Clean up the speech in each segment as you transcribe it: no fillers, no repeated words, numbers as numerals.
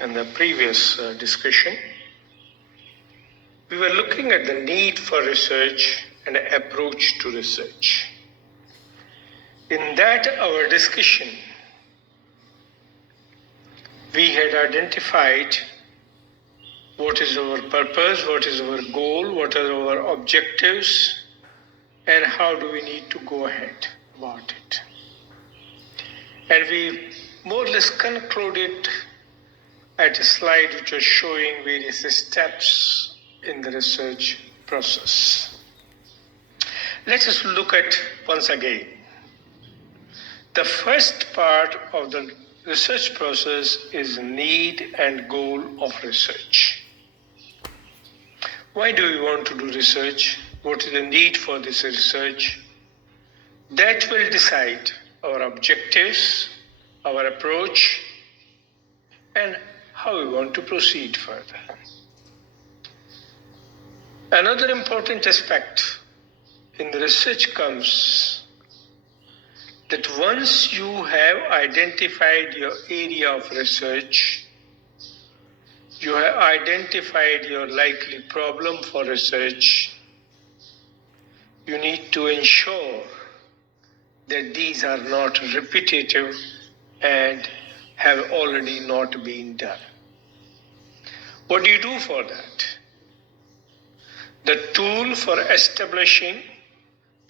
In the previous discussion, we were looking at the need for research and approach to research. In that, our discussion, we had identified what is our purpose, what is our goal, what are our objectives, and how do we need to go ahead about it. And we more or less concluded at a slide which was showing various steps in the research process. Let us look at once again. The first part of the research process is need and goal of research. Why do we want to do research? What is the need for this research? That will decide our objectives, our approach, and how we want to proceed further. Another important aspect in the research comes that once you have identified your area of research, you have identified your likely problem for research, you need to ensure that these are not repetitive and have already not been done. What do you do for that? The tool for establishing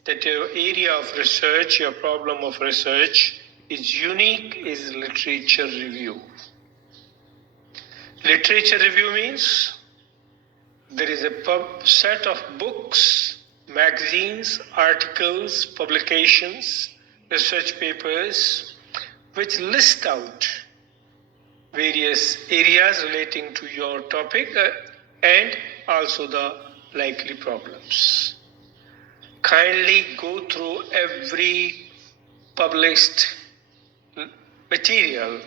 that your area of research, your problem of research is unique is literature review. Literature review means there is a set of books, magazines, articles, publications, research papers, which list out various areas relating to your topic and also the likely problems. Kindly go through every published material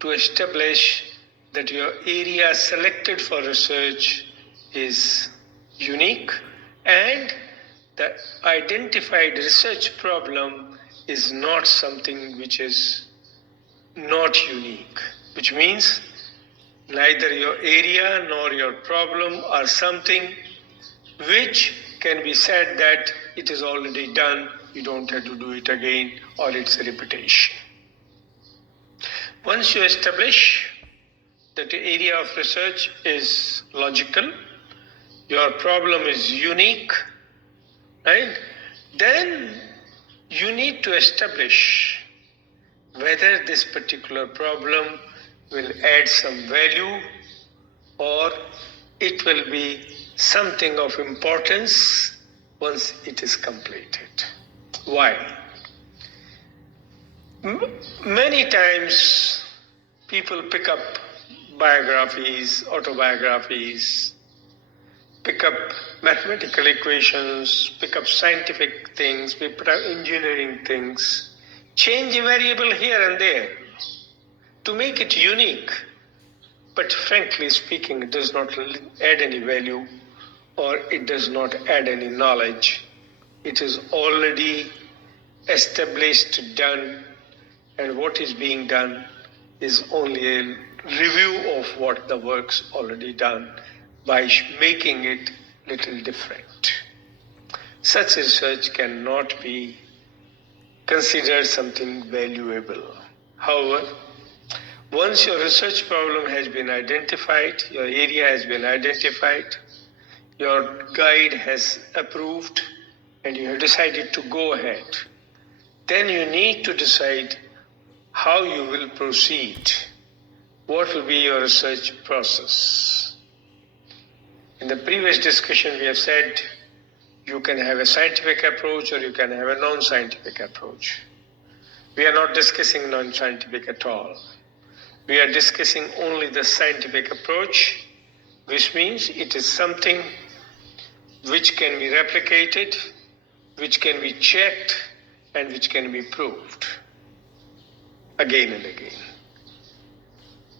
to establish that your area selected for research is unique and the identified research problem is not something which is not unique, which means neither your area nor your problem are something which can be said that it is already done, you don't have to do it again, or it's a repetition. Once you establish that the area of research is logical, your problem is unique, right? Then you need to establish whether this particular problem will add some value or it will be something of importance once it is completed. Why? Many times people pick up biographies, autobiographies, pick up mathematical equations, pick up scientific things, pick up engineering things, change a variable here and there to make it unique. But frankly speaking, it does not add any value or it does not add any knowledge. It is already established, done, and what is being done is only a review of what the work's already done by making it little different. Such research cannot be considered something valuable. However, once your research problem has been identified, your area has been identified, your guide has approved, and you have decided to go ahead, then you need to decide how you will proceed. What will be your research process? In the previous discussion, we have said you can have a scientific approach or you can have a non-scientific approach. We are not discussing non-scientific at all. We are discussing only the scientific approach, which means it is something which can be replicated, which can be checked, and which can be proved again and again.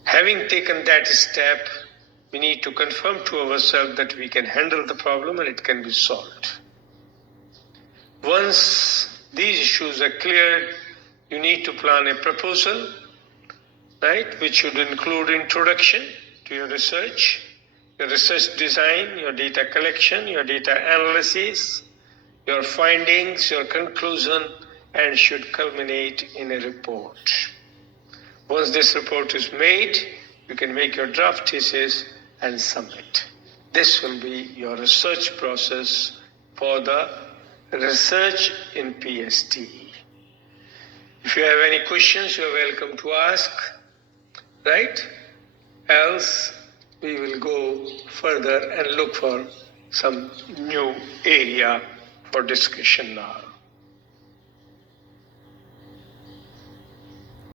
Having taken that step, we need to confirm to ourselves that we can handle the problem and it can be solved. Once these issues are clear, you need to plan a proposal, right, which should include introduction to your research design, your data collection, your data analysis, your findings, your conclusion, and should culminate in a report. Once this report is made, you can make your draft thesis and submit. This will be your research process for the research in PST. If you have any questions, you are welcome to ask, right? Else, we will go further and look for some new area for discussion now.